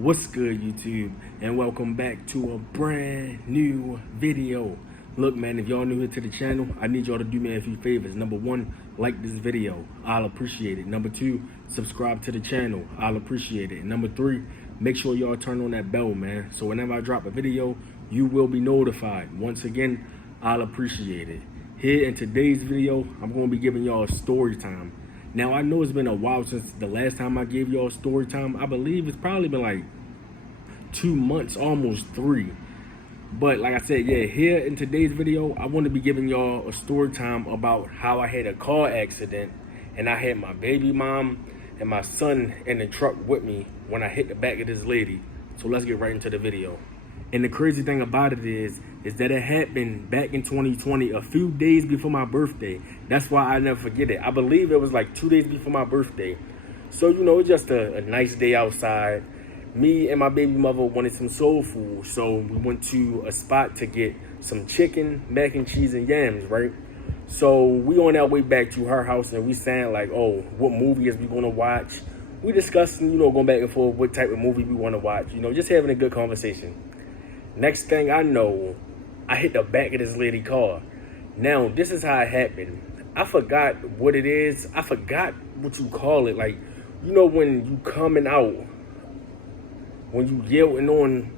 What's good, YouTube, and welcome back to a brand new video. Look, man, if y'all new here to the channel, I need y'all to do me a few favors. Number one, like this video, I'll appreciate it. Number two, subscribe to the channel, I'll appreciate it. Number three, make sure y'all turn on that bell, man, so whenever I drop a video, you will be notified. Once again, I'll appreciate it. Here in today's video, I'm going to be giving y'all a story time. Now, I know it's been a while since the last time I gave y'all story time. I believe it's probably been like 2 months, almost 3. But like I said, yeah, here in today's video, I want to be giving y'all a story time about how I had a car accident and I had my baby mom and my son in the truck with me when I hit the back of this lady. So let's get right into the video. And the crazy thing about it is that it happened back in 2020, a few days before my birthday. That's why I never forget it. I believe it was like 2 days before my birthday. So, you know, it's just a nice day outside. Me and my baby mother wanted some soul food. So we went to a spot to get some chicken, mac and cheese, and yams, right? So we on our way back to her house and we saying like, oh, what movie is we going to watch? We discussing, you know, going back and forth what type of movie we want to watch. You know, just having a good conversation. Next thing I know, I hit the back of this lady's car. Now, this is how it happened. I forgot what it is. I forgot what you call it. Like, you know, when you coming out, when you yielding on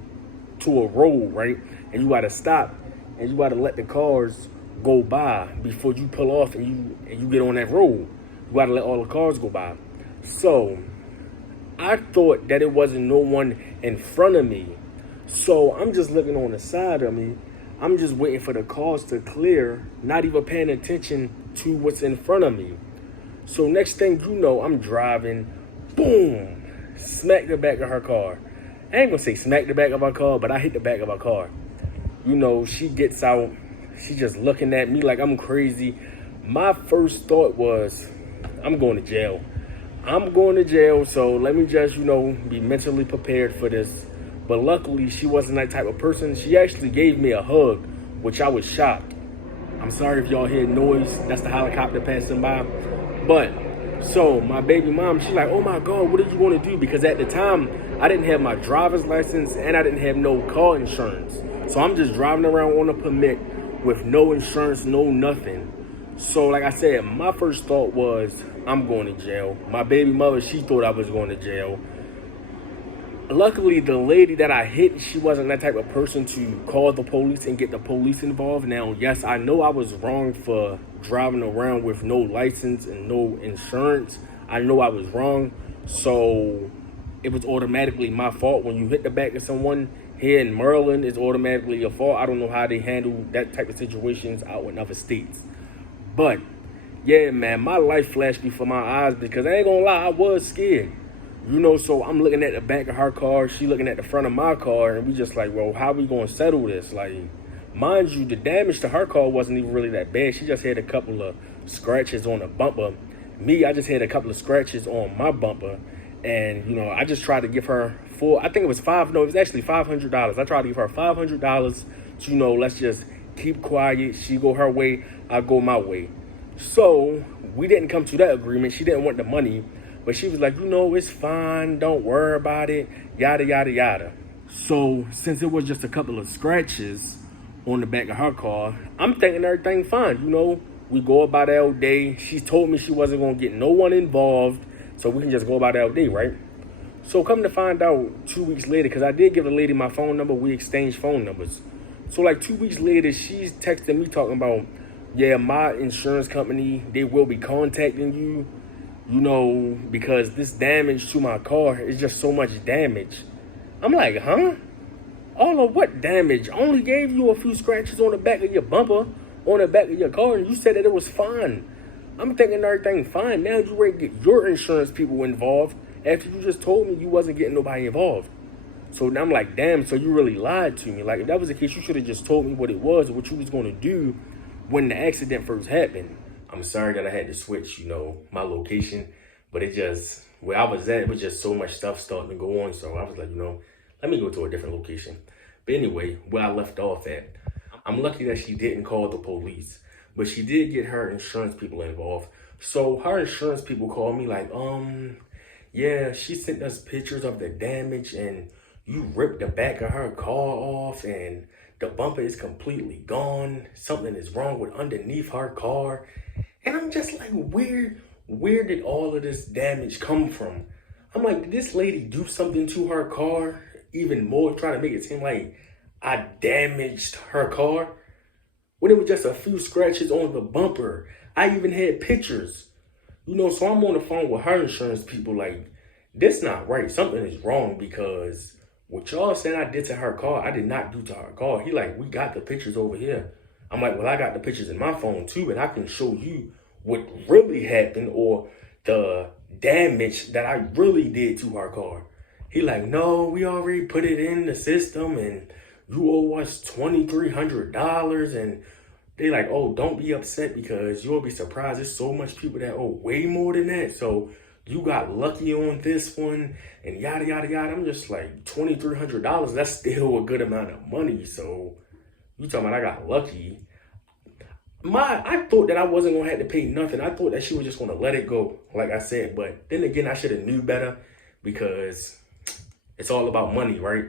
to a road, right? And you gotta stop and you gotta let the cars go by before you pull off and you get on that road. You gotta let all the cars go by. So I thought that it wasn't no one in front of me. So I'm just looking on the side of me. I'm just waiting for the cars to clear, not even paying attention to what's in front of me. So next thing you know, I'm driving, boom, smack the back of her car. I ain't gonna say smack the back of her car, but I hit the back of her car. You know, she gets out, she just looking at me like I'm crazy. My first thought was, I'm going to jail. I'm going to jail, so let me just, you know, be mentally prepared for this. But luckily, she wasn't that type of person. She actually gave me a hug, which I was shocked. I'm sorry if y'all hear noise. That's the helicopter passing by. But, so my baby mom, she's like, oh my God, what are you going to do? Because at the time, I didn't have my driver's license and I didn't have no car insurance. So I'm just driving around on a permit with no insurance, no nothing. So like I said, my first thought was, I'm going to jail. My baby mother, she thought I was going to jail. Luckily, the lady that I hit, she wasn't that type of person to call the police and get the police involved. Now, yes, I know I was wrong for driving around with no license and no insurance. I know I was wrong. So it was automatically my fault. When you hit the back of someone here in Maryland, it's automatically your fault. I don't know how they handle that type of situations out in other states. But yeah, man, my life flashed before my eyes because I ain't gonna lie, I was scared. You know, so I'm looking at the back of her car, she looking at the front of my car, and we just like, well, how we gonna settle this? Like, mind you, the damage to her car wasn't even really that bad. She just had a couple of scratches on the bumper. Me, I just had a couple of scratches on my bumper. And, you know, I just tried to give her I think it was actually $500. I tried to give her $500 to, you know, let's just keep quiet. She go her way, I go my way. So we didn't come to that agreement. She didn't want the money. But she was like, you know, it's fine. Don't worry about it. Yada, yada, yada. So since it was just a couple of scratches on the back of her car, I'm thinking everything fine. You know, we go about our day. She told me she wasn't going to get no one involved. So we can just go about our day, right? So come to find out 2 weeks later, because I did give the lady my phone number. We exchanged phone numbers. So like 2 weeks later, she's texting me talking about, yeah, my insurance company, they will be contacting you. You know, because this damage to my car is just so much damage. I'm like, huh? All of what damage? I only gave you a few scratches on the back of your bumper, on the back of your car, and you said that it was fine. I'm thinking everything fine. Now you ready to get your insurance people involved after you just told me you wasn't getting nobody involved. So now I'm like, damn, so you really lied to me. Like, if that was the case, you should have just told me what it was or what you was going to do when the accident first happened. I'm sorry that I had to switch, you know, my location, but it just, where I was at, it was just so much stuff starting to go on. So I was like, you know, let me go to a different location. But anyway, where I left off at, I'm lucky that she didn't call the police, but she did get her insurance people involved. So her insurance people called me like, yeah, she sent us pictures of the damage and you ripped the back of her car off and the bumper is completely gone. Something is wrong with underneath her car. And I'm just like, where did all of this damage come from? I'm like, did this lady do something to her car? Even more, trying to make it seem like I damaged her car? When it was just a few scratches on the bumper. I even had pictures. You know, so I'm on the phone with her insurance people like, this not right. Something is wrong because what y'all saying I did to her car, I did not do to her car. He like, we got the pictures over here. I'm like, well, I got the pictures in my phone too, and I can show you what really happened or the damage that I really did to her car. He like, no, we already put it in the system and you owe us $2,300. And they like, oh, don't be upset because you'll be surprised. There's so much people that owe way more than that. So you got lucky on this one and yada, yada, yada. I'm just like, $2,300, that's still a good amount of money. So you talking about I got lucky. I thought that I wasn't gonna have to pay nothing. I thought that she was just gonna let it go, like I said. But then again, I should have knew better because it's all about money, right?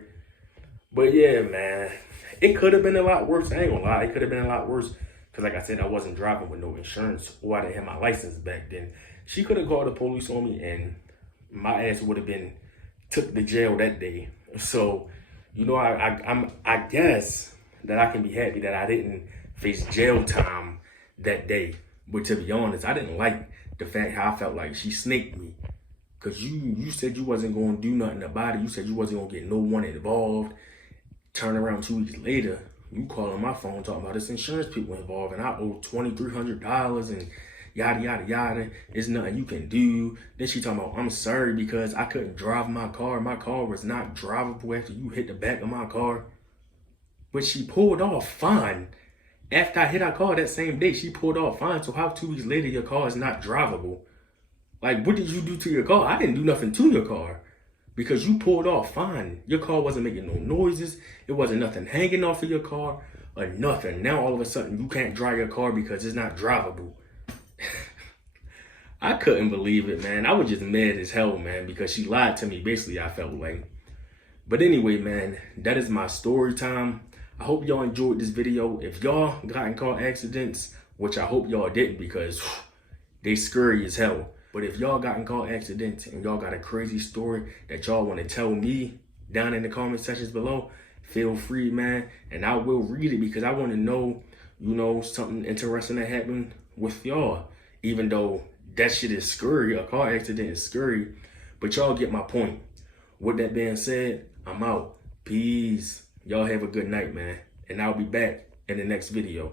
But yeah, man, it could have been a lot worse. I ain't gonna lie, it could have been a lot worse because, like I said, I wasn't driving with no insurance or I didn't have my license back then. She could have called the police on me and my ass would have been took to jail that day. So, you know, I guess that I can be happy that I didn't face jail time that day. But to be honest, I didn't like the fact how I felt like she snaked me. Cause you said you wasn't gonna do nothing about it. You said you wasn't gonna get no one involved. Turn around 2 weeks later, you calling my phone talking about this insurance people involved and I owe $2,300 and yada, yada, yada. There's nothing you can do. Then she talking about, I'm sorry because I couldn't drive my car. My car was not drivable after you hit the back of my car. But she pulled off fine. After I hit her car that same day, she pulled off fine. So how 2 weeks later your car is not drivable? Like, what did you do to your car? I didn't do nothing to your car because you pulled off fine. Your car wasn't making no noises. It wasn't nothing hanging off of your car or nothing. Now all of a sudden you can't drive your car because it's not drivable. I couldn't believe it, man. I was just mad as hell, man, because she lied to me. Basically, I felt like. But anyway, man, that is my story time. I hope y'all enjoyed this video. If y'all got in car accidents, which I hope y'all didn't because they scary as hell. But if y'all got in car accidents and y'all got a crazy story that y'all want to tell me down in the comment sections below, feel free, man. And I will read it because I want to know, you know, something interesting that happened with y'all. Even though that shit is scary, a car accident is scary. But y'all get my point. With that being said, I'm out. Peace. Y'all have a good night, man. And I'll be back in the next video.